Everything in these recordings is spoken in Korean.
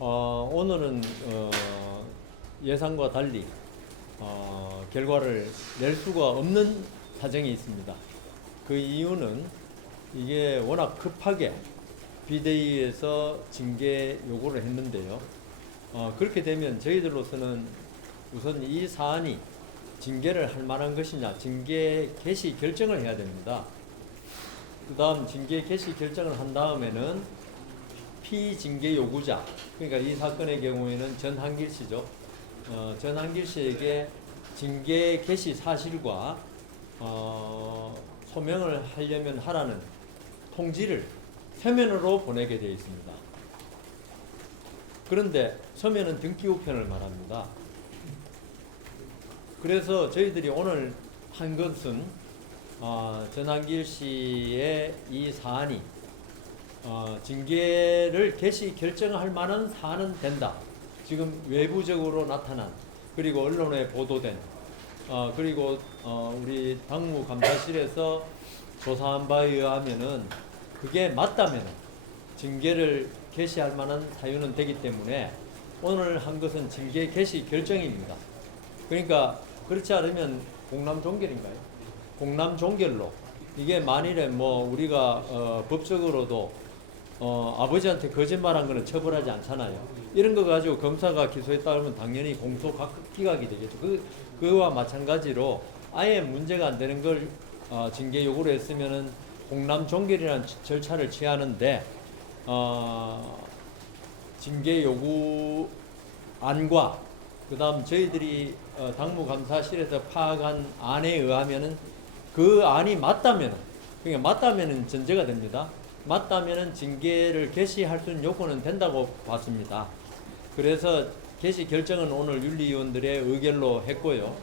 어, 오늘은 어, 예상과 달리 어, 결과를 낼 수가 없는 사정이 있습니다. 그 이유는 이게 워낙 급하게 비대위에서 징계 요구를 했는데요. 어, 그렇게 되면 저희들로서는 우선 이 사안이 징계를 할 만한 것이냐, 징계 개시 결정을 해야 됩니다. 그 다음 징계 개시 결정을 한 다음에는 피징계 요구자, 그러니까 이 사건의 경우에는 전한길 씨죠. 어, 전한길 씨에게 징계 개시 사실과 어, 소명을 하려면 하라는 통지를 서면으로 보내게 되어 있습니다. 그런데 서면은 등기 우편을 말합니다. 그래서 저희들이 오늘 한 것은 어, 전한길 씨의 이 사안이 어, 징계를 개시 결정할 만한 사안은 된다. 지금 외부적으로 나타난 그리고 언론에 보도된 어, 그리고 어, 우리 당무 감사실에서 조사한 바에 의하면은 그게 맞다면 징계를 개시할 만한 사유는 되기 때문에 오늘 한 것은 징계 개시 결정입니다. 그러니까 그렇지 않으면 공남 종결인가요? 공남 종결로 이게 만일에 뭐 우리가 어, 법적으로도 어, 아버지한테 거짓말한 거는 처벌하지 않잖아요. 이런 거 가지고 검사가 기소했다 그러면 당연히 공소 각- 기각이 되겠죠. 그 그와 마찬가지로 아예 문제가 안 되는 걸 어, 징계 요구를 했으면은 공남 종결이라는 절차를 취하는데 어, 징계 요구 안과 그다음 저희들이 어, 당무 감사실에서 파악한 안에 의하면은 그 안이 맞다면 그러니까 맞다면은 전제가 됩니다. 맞다면은 징계를 개시할 수 있는 요건은 된다고 봤습니다. 그래서 개시 결정은 오늘 윤리위원들의 의결로 했고요.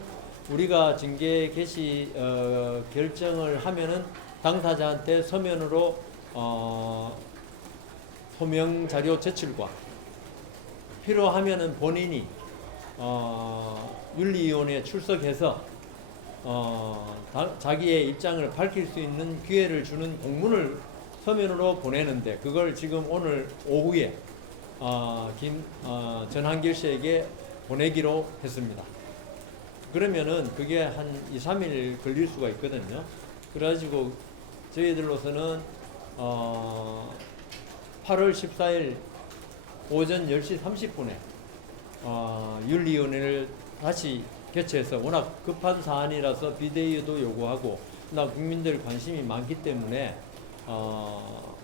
우리가 징계 개시 어, 결정을 하면은 당사자한테 서면으로 어, 소명 자료 제출과 필요하면은 본인이 어, 윤리위원회에 출석해서 어, 다- 자기의 입장을 밝힐 수 있는 기회를 주는 공문을 서면으로 보내는데 그걸 지금 오늘 오후에 어, 김 어, 전한길 씨에게 보내기로 했습니다. 그러면은 그게 한 2, 3일 걸릴 수가 있거든요. 그래가지고 저희들로서는 어, 8월 14일 오전 10시 30분에 어, 윤리위원회를 다시 개최해서 워낙 급한 사안이라서 비대위도 요구하고 나 국민들 관심이 많기 때문에 어,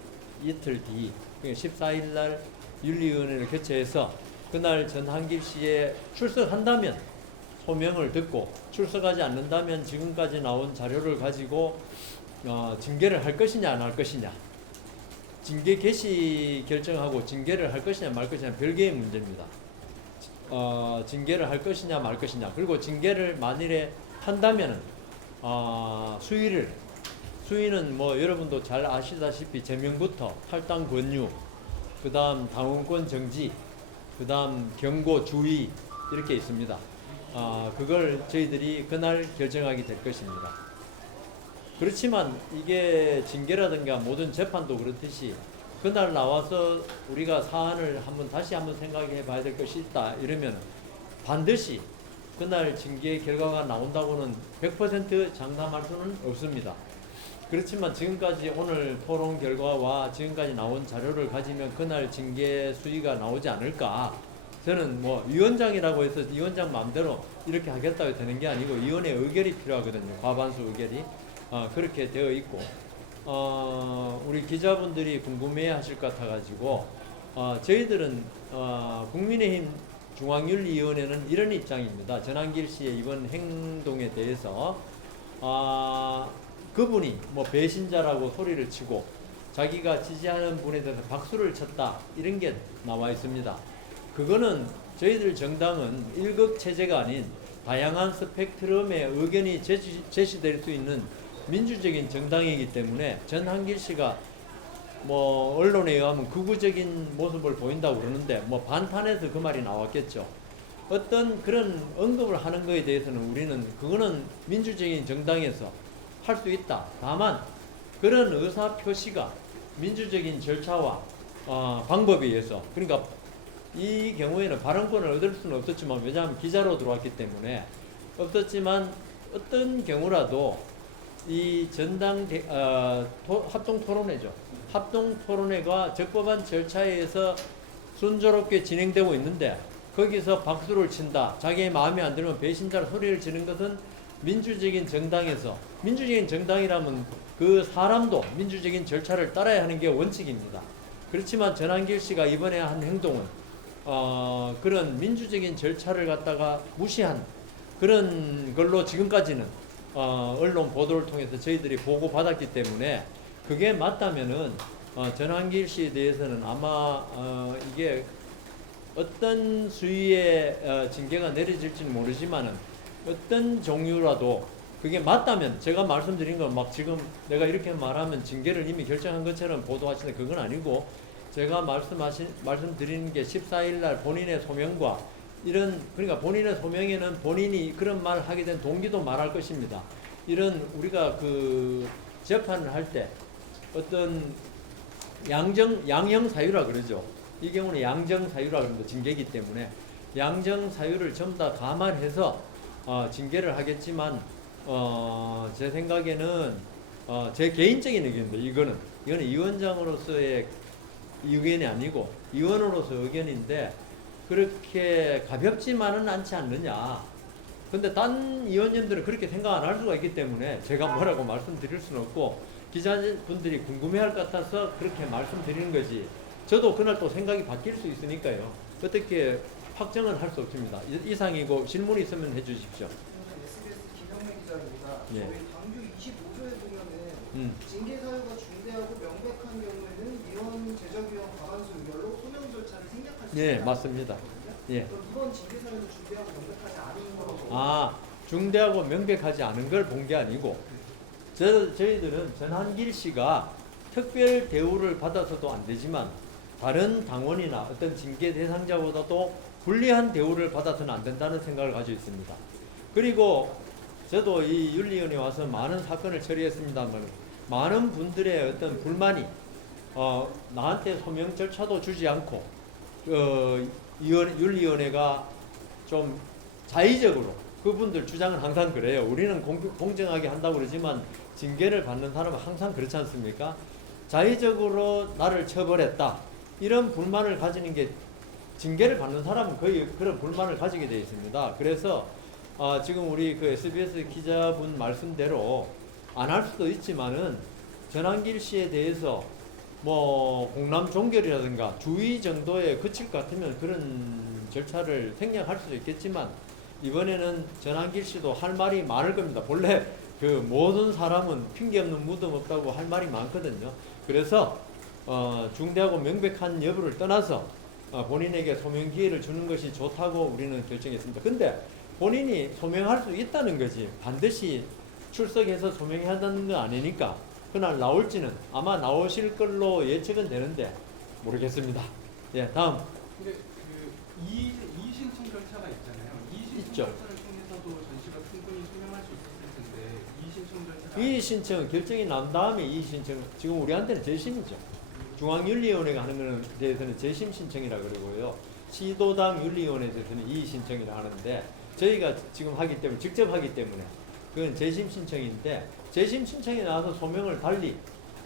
이틀 뒤 그러니까 14일 날 윤리위원회를 개최해서 그날 전한길 씨에 출석한다면 소명을 듣고 출석하지 않는다면 지금까지 나온 자료를 가지고 어, 징계를 할 것이냐 안 할 것이냐 징계 개시 결정하고 징계를 할 것이냐 말 것이냐 별개의 문제입니다. 어, 징계를 할 것이냐 말 것이냐 그리고 징계를 만일에 한다면은 어, 수위를 수위는 뭐 여러분도 잘 아시다시피 제명부터 탈당 권유 그 다음 당원권 정지 그 다음 경고 주의 이렇게 있습니다. 아 그걸 저희들이 그날 결정하게 될 것입니다. 그렇지만 이게 징계라든가 모든 재판도 그렇듯이 그날 나와서 우리가 사안을 한번 다시 한번 생각해 봐야 될 것이 있다 이러면 반드시 그날 징계 결과가 나온다고는 100% 장담할 수는 없습니다. 그렇지만 지금까지 오늘 토론 결과와 지금까지 나온 자료를 가지면 그날 징계 수위가 나오지 않을까. 저는 뭐 위원장이라고 해서 위원장 마음대로 이렇게 하겠다고 되는 게 아니고 위원회 의결이 필요하거든요. 과반수 의결이. 어, 그렇게 되어 있고 어, 우리 기자분들이 궁금해 하실 것 같아가지고 어, 저희들은 어, 국민의힘 중앙윤리위원회는 이런 입장입니다. 전한길 씨의 이번 행동에 대해서 아, 그분이 뭐 배신자라고 소리를 치고 자기가 지지하는 분에 대해서 박수를 쳤다 이런 게 나와 있습니다. 그거는 저희들 정당은 일극 체제가 아닌 다양한 스펙트럼의 의견이 제시, 제시될 수 있는 민주적인 정당이기 때문에 전한길 씨가 뭐 언론에 의하면 극우적인 모습을 보인다고 그러는데 뭐 반탄에서 그 말이 나왔겠죠. 어떤 그런 언급을 하는 거에 대해서는 우리는 그거는 민주적인 정당에서 할 수 있다. 다만 그런 의사 표시가 민주적인 절차와 어, 방법에 의해서 그러니까 이 경우에는 발언권을 얻을 수는 없었지만 왜냐하면 기자로 들어왔기 때문에 없었지만 어떤 경우라도 이 전당 대, 어, 토- 합동 토론회죠. 합동 토론회가 적법한 절차에 의해서 순조롭게 진행되고 있는데 거기서 박수를 친다. 자기의 마음에 안 들면 배신자로 소리를 지는 것은 민주적인 정당에서 민주적인 정당이라면 그 사람도 민주적인 절차를 따라야 하는 게 원칙입니다. 그렇지만 전한길 씨가 이번에 한 행동은 어, 그런 민주적인 절차를 갖다가 무시한 그런 걸로 지금까지는 어, 언론 보도를 통해서 저희들이 보고 받았기 때문에 그게 맞다면은 어, 전한길 씨에 대해서는 아마 어, 이게 어떤 수위의 어, 징계가 내려질지는 모르지만은 어떤 종류라도 그게 맞다면 제가 말씀드린 건 막 지금 내가 이렇게 말하면 징계를 이미 결정한 것처럼 보도하시는 그건 아니고 제가 말씀하신 말씀드리는 게 14일 날 본인의 소명과 이런 그러니까 본인의 소명에는 본인이 그런 말을 하게 된 동기도 말할 것입니다. 이런 우리가 그 재판을 할 때 어떤 양정 양형 사유라 그러죠. 이 경우는 양정 사유라 그럽니다. 징계이기 때문에 양정 사유를 전부 다 감안해서 어, 징계를 하겠지만 어, 제 생각에는 어, 제 개인적인 의견인데 이거는 이거는 위원장으로서의 의견이 아니고 위원으로서 의견인데 그렇게 가볍지만은 않지 않느냐. 근데 딴 위원님들은 그렇게 생각 안 할 수가 있기 때문에 제가 뭐라고 말씀드릴 수는 없고 기자분들이 궁금해할 것 같아서 그렇게 말씀드리는 거지. 저도 그날 또 생각이 바뀔 수 있으니까요. 어떻게 확정은 할 수 없습니다. 이- 이상이고 질문 있으면 해주십시오. SBS 기자입니다. 예. 저희 당규 25조에 보면은 음. 징계 사유가 중대하고 명백한 경우에는 위원 제적위원 과반수 의결로 소명 절차를 생략할 수 예, 있다. 맞습니다. 예. 그럼 이번 징계 사유는 중대하고 명백하지 않은 거로 아, 중대하고 명백하지 않은 걸 본 게 아니고 저, 저희들은 전한길 씨가 특별 대우를 받아서도 안 되지만 다른 당원이나 어떤 징계 대상자보다도 불리한 대우를 받아서는 안 된다는 생각을 가지고 있습니다. 그리고 저도 이 윤리위원회 와서 많은 사건을 처리했습니다만 많은 분들의 어떤 불만이 어, 나한테 소명 절차도 주지 않고 어, 위원, 윤리위원회가 좀 자의적으로 그분들 주장은 항상 그래요. 우리는 공, 공정하게 한다고 그러지만 징계를 받는 사람은 항상 그렇지 않습니까? 자의적으로 나를 처벌했다. 이런 불만을 가지는 게 징계를 받는 사람은 거의 그런 불만을 가지게 되어 있습니다. 그래서 아, 지금 우리 그 SBS 기자분 말씀대로 안 할 수도 있지만은 전한길 씨에 대해서 뭐 공남 종결이라든가 주의 정도에 그칠 것 같으면 그런 절차를 생략할 수도 있겠지만 이번에는 전한길 씨도 할 말이 많을 겁니다. 본래 그 모든 사람은 핑계 없는 무덤 없다고 할 말이 많거든요. 그래서 어, 중대하고 명백한 여부를 떠나서 어, 본인에게 소명 기회를 주는 것이 좋다고 우리는 결정했습니다. 근데 본인이 소명할 수 있다는 거지 반드시 출석해서 소명해야 한다는 건 아니니까 그날 나올지는 아마 나오실 걸로 예측은 되는데 모르겠습니다. 예, 다음 근데 그 이의 이의 신청 절차가 있잖아요. 이의 신청 있죠. 절차를 통해서도 전시가 충분히 소명할 수 있었을 텐데 이의 신청 절차가 이의 신청 결정이 난 다음에 이의 신청 지금 우리한테는 재심이죠. 중앙윤리위원회가 하는 거는 대해서는 재심 신청이라 그러고요. 시도당 윤리위원회에 대해서는 이의 신청이라 하는데 저희가 지금 하기 때문에 직접 하기 때문에 그건 재심 신청인데 재심 신청이 나와서 소명을 달리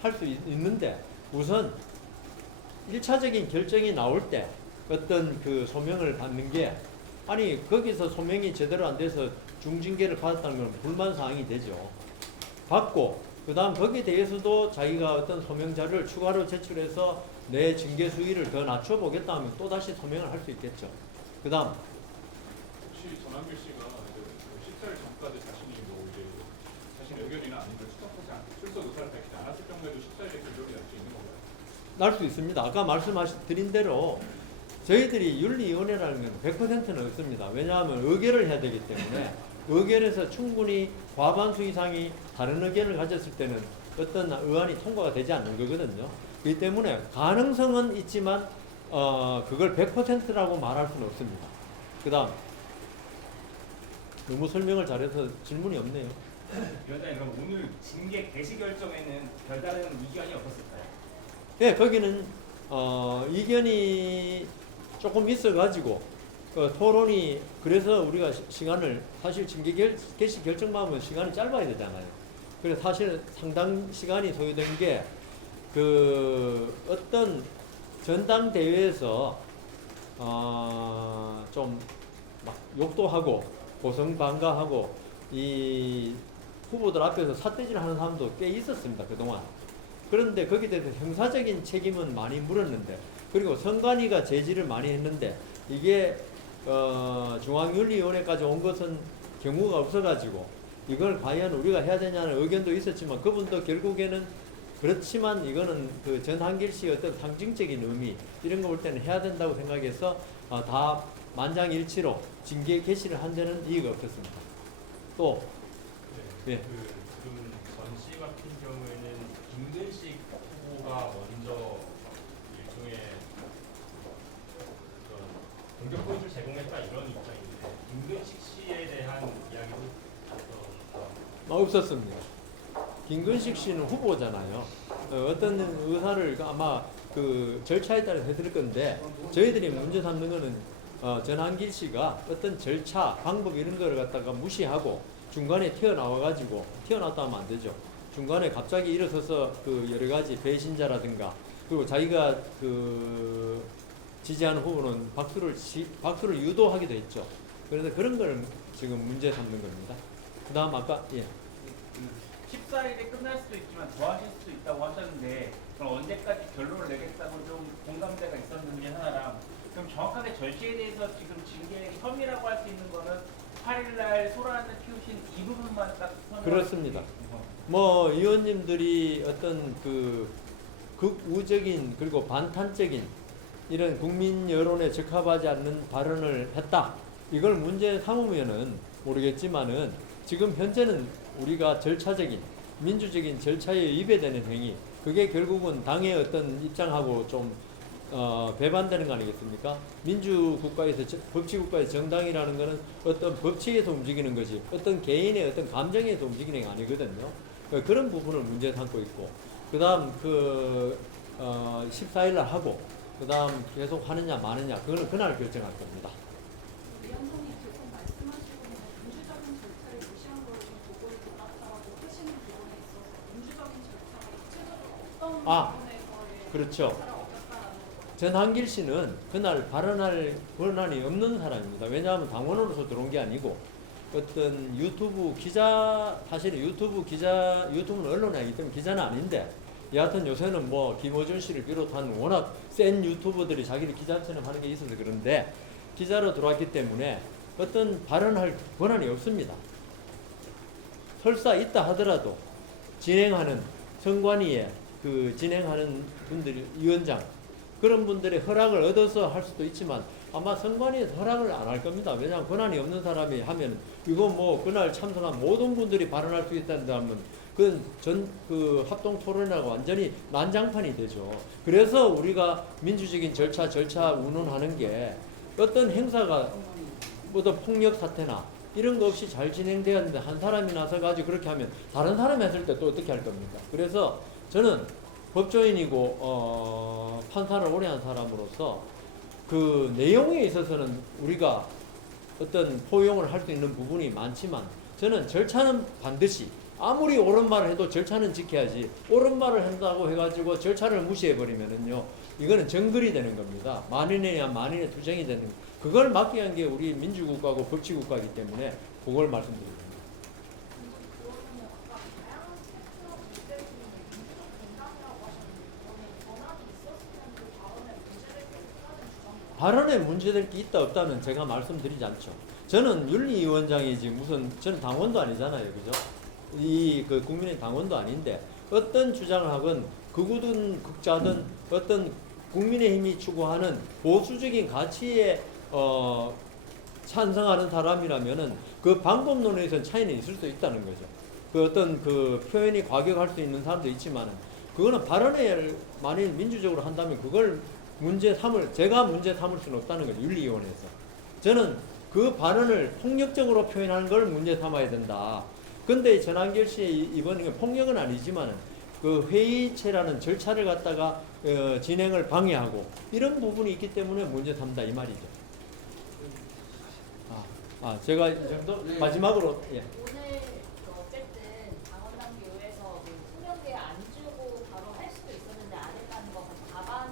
할 수 있는데 우선 일차적인 결정이 나올 때 어떤 그 소명을 받는 게 아니 거기서 소명이 제대로 안 돼서 중징계를 받았다는 건 불만 사항이 되죠. 받고 그 다음 거기에 대해서도 자기가 어떤 소명자를 추가로 제출해서 내 징계 수위를 더 낮춰 보겠다 하면 또 다시 소명을 할 수 있겠죠. 그 다음 혹시 전한길 씨가 그 식사를 전까지 자신이 뭐 이제 자신의 의견이나 아니면 출석하지 않, 출석 의사를 밝히지 않았을 경우에도 식사에 결정이 날 수 있는 건가요? 날 수 있습니다. 아까 말씀드린 대로 저희들이 윤리위원회라는 건 100%는 없습니다. 왜냐하면 의결을 해야 되기 때문에 의결에서 충분히 과반수 이상이 다른 의견을 가졌을 때는 어떤 의안이 통과가 되지 않는 거거든요. 그렇기 때문에 가능성은 있지만 어, 그걸 100%라고 말할 수는 없습니다. 그 다음 너무 설명을 잘해서 질문이 없네요. 위원장님 그럼 오늘 징계 개시 결정에는 별다른 이견이 없었을까요? 예, 거기는 어, 이견이 조금 있어가지고 그 토론이 그래서 우리가 시- 시간을 사실 징계 결, 개시 결정하면 시간이 짧아야 되잖아요. 그래서 사실 상당 시간이 소요된 게 그 어떤 전당대회에서 어, 좀 막 욕도 하고 고성방가하고 이 후보들 앞에서 삿대질 하는 사람도 꽤 있었습니다 그동안 그런데 거기에 대해서 형사적인 책임은 많이 물었는데 그리고 선관위가 제지를 많이 했는데 이게 어, 중앙윤리위원회까지 온 것은 경우가 없어가지고 이걸 과연 우리가 해야 되냐는 의견도 있었지만 그분도 결국에는 그렇지만 이거는 그 전한길 씨의 어떤 상징적인 의미 이런 거 볼 때는 해야 된다고 생각해서 어, 다 만장일치로 징계 개시를 한 데는 이의가 없었습니다. 또 네. 예. 그 지금 전시 같은 경우에는 김근식 후보가 먼저 일종의 그런 공격 포인트를 제공했다 이런 입장인데 김근식 씨에 대한 이야기도. 어, 없었습니다. 김근식 씨는 후보잖아요. 어, 어떤 의사를 아마 그 절차에 따라 해드릴 건데 저희들이 문제 삼는 거는 어, 전한길 씨가 어떤 절차, 방법 이런 거를 갖다가 무시하고 중간에 튀어나와 가지고 튀어나왔다 하면 안 되죠. 중간에 갑자기 일어서서 그 여러 가지 배신자라든가 그리고 자기가 그 지지하는 후보는 박수를 치- 박수를 유도하기도 했죠. 그래서 그런 걸 지금 문제 삼는 겁니다. 그다음 아까 예. 14일에 끝날 수도 있지만 더 하실 수도 있다고 하셨는데 그럼 언제까지 결론을 내겠다고 좀 공감대가 있었는지 하나랑 그럼 정확하게 절차에 대해서 지금 징계 혐의라고 할 수 있는 거는 8일날 소란을 피우신 이 부분만 딱 그렇습니다. 뭐 의원님들이 어떤 그 극우적인 그리고 반탄적인 이런 국민 여론에 적합하지 않는 발언을 했다. 이걸 문제 삼으면은 모르겠지만은 지금 현재는 우리가 절차적인 민주적인 절차에 위배되는 행위 그게 결국은 당의 어떤 입장하고 좀 어, 배반되는 거 아니겠습니까? 민주 국가에서 저- 법치 국가의 정당이라는 것은 어떤 법칙에서 움직이는 것이 어떤 개인의 어떤 감정에서 움직이는 게 아니거든요. 어, 그런 부분을 문제 삼고 있고 그다음 그 어, 14일 날 하고 그 다음 계속 하느냐 마느냐 그거는 그날 결정할 겁니다. 위원장님 계속 말씀하시고 있는 민주적인 절차를 무시한 걸로 좀 보고를 받았다라고 하시는 부분에 있어서 민주적인 절차가 구체적으로 어떤 아, 부분에서의 그렇죠. 절차를 어겼다라는 거 전한길 씨는 그날 발언할 권한이 없는 사람입니다. 왜냐하면 당원으로서 들어온 게 아니고 어떤 유튜브 기자 사실 유튜브 기자 유튜브는 언론이 아니기 때문에 기자는 아닌데 여하튼 요새는 뭐 김어준 씨를 비롯한 워낙 센 유튜버들이 자기를 기자처럼 하는 게 있어서 그런데 기자로 들어왔기 때문에 어떤 발언할 권한이 없습니다. 설사 있다 하더라도 진행하는 선관위에 그 진행하는 분들이 위원장 그런 분들의 허락을 얻어서 할 수도 있지만 아마 선관위에서 허락을 안 할 겁니다. 왜냐하면 권한이 없는 사람이 하면 이거 뭐 그날 참석한 모든 분들이 발언할 수 있다면 그건 전 그 합동 토론이라고 완전히 난장판이 되죠. 그래서 우리가 민주적인 절차 절차 운운하는 게 어떤 행사가 어떤 폭력 사태나 이런 거 없이 잘 진행돼야 하는데 한 사람이 나서 가지고 그렇게 하면 다른 사람이 했을 때 또 어떻게 할 겁니까? 그래서 저는 법조인이고 어, 판사를 오래 한 사람으로서 그 내용에 있어서는 우리가 어떤 포용을 할 수 있는 부분이 많지만 저는 절차는 반드시 아무리 옳은 말을 해도 절차는 지켜야지 옳은 말을 한다고 해가지고 절차를 무시해 버리면은요 이거는 정글이 되는 겁니다 만인에야 만인의 투쟁이 되는 그걸 막기 위한 게 우리 민주국가고 법치국가이기 때문에 그걸 말씀드립니다. 그러면 아까 다양한 스펙트럼 문제를 중에 민주적 공감이라고 하셨는데 그거는 전환이 있었으면 그 발언에 문제될 게 없다는 주장이 발언에 문제될 게 있다 없다는 제가 말씀드리지 않죠. 저는 윤리위원장이지 무슨 저는 당원도 아니잖아요, 그죠? 이 그 국민의 당원도 아닌데 어떤 주장을 하건 극우든 극자든 어떤 국민의힘이 추구하는 보수적인 가치에 어, 찬성하는 사람이라면은 그 방법론에서 차이는 있을 수 있다는 거죠. 그 어떤 그 표현이 과격할 수 있는 사람도 있지만은 그거는 발언을 만일 민주적으로 한다면 그걸 문제 삼을 제가 문제 삼을 수는 없다는 거죠 윤리위원회에서 저는 그 발언을 폭력적으로 표현하는 걸 문제 삼아야 된다. 근데 전한결 씨의 이- 이번 폭력은 아니지만은 그 회의체라는 절차를 갖다가 어, 진행을 방해하고 이런 부분이 있기 때문에 문제 삼다 이 말이죠. 아, 아 제가 이 정도 마지막으로 예. 오늘 그 어쨌든 당원당 교회에서 그 소명계 안 주고 바로 할 수도 있었는데 안 했다는 거 과반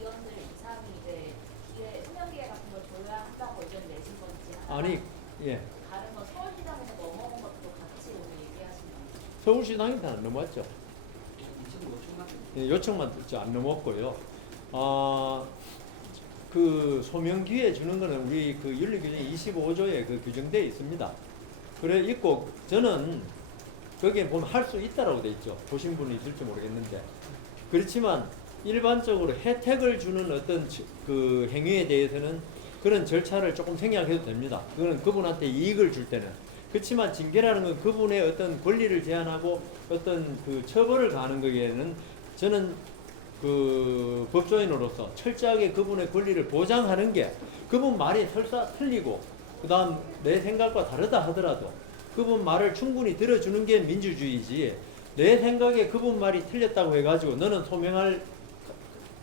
의원들 이상이 이제 기회 소명계 같은 걸 줘야 한다고 의견 내신 건지 아니 예 다른 거 서울시장에서 넘어온 것도 같이 오늘 얘기하신 건지 서울시당한테 안 넘어왔죠. 예, 요청만 듣지 안 넘었고요. 아, 그 소명 기회 주는 거는 우리 그 윤리규정 25조에 그 규정되어 있습니다. 그래 있고 저는 거기에 보면 할 수 있다라고 돼 있죠. 보신 분이 있을지 모르겠는데 그렇지만 일반적으로 혜택을 주는 어떤 지- 그 행위에 대해서는 그런 절차를 조금 생략해도 됩니다. 그거는 그분한테 이익을 줄 때는. 그렇지만 징계라는 건 그분의 어떤 권리를 제한하고 어떤 그 처벌을 가하는 거기에는 저는 그 법조인으로서 철저하게 그분의 권리를 보장하는 게 그분 말이 설사 틀리고 그다음 내 생각과 다르다 하더라도 그분 말을 충분히 들어주는 게 민주주의지 내 생각에 그분 말이 틀렸다고 해가지고 너는 소명할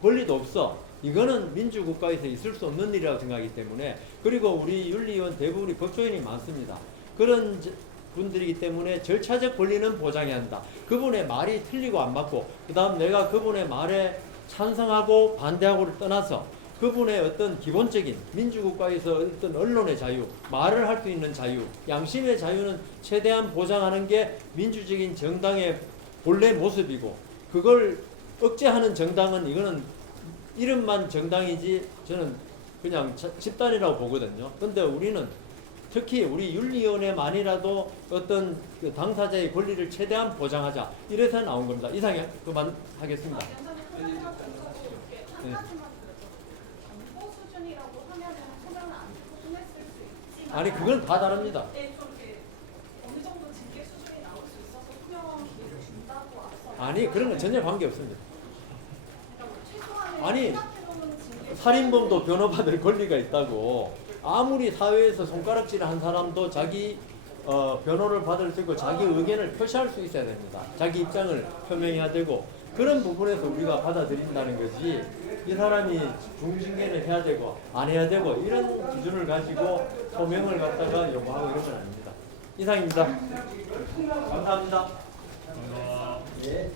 권리도 없어. 이거는 민주국가에서 있을 수 없는 일이라고 생각하기 때문에 그리고 우리 윤리위원 대부분이 법조인이 많습니다. 그런 저- 분들이기 때문에 절차적 권리는 보장해야 한다. 그분의 말이 틀리고 안 맞고 그 다음 내가 그분의 말에 찬성하고 반대하고를 떠나서 그분의 어떤 기본적인 민주국가에서 어떤 언론의 자유, 말을 할 수 있는 자유, 양심의 자유는 최대한 보장하는 게 민주적인 정당의 본래 모습이고 그걸 억제하는 정당은 이거는 이름만 정당이지 저는 그냥 자- 집단이라고 보거든요. 근데 우리는 특히 우리 윤리위원회만이라도 어떤 그 당사자의 권리를 최대한 보장하자 이래서 나온 겁니다. 이상 그만 하겠습니다. 네. 한 가지만 그래도 정보 수준이라고 하면은 소명을 안 주고 끝냈을 수 있지만 아니 그건 다 다릅니다. 네, 아니 그런 건 전혀 관계 없습니다. 그러니까 최소한의 아니, 살인범도 변호받을 권리가 있다고 아무리 사회에서 손가락질 한 사람도 자기 어, 변호를 받을 수 있고 자기 의견을 표시할 수 있어야 됩니다. 자기 입장을 표명해야 되고 그런 부분에서 우리가 받아들인다는 것이 이 사람이 중징계를 해야 되고 안 해야 되고 이런 기준을 가지고 소명을 갖다가 요구하고 이런 건 아닙니다. 이상입니다. 감사합니다. 예.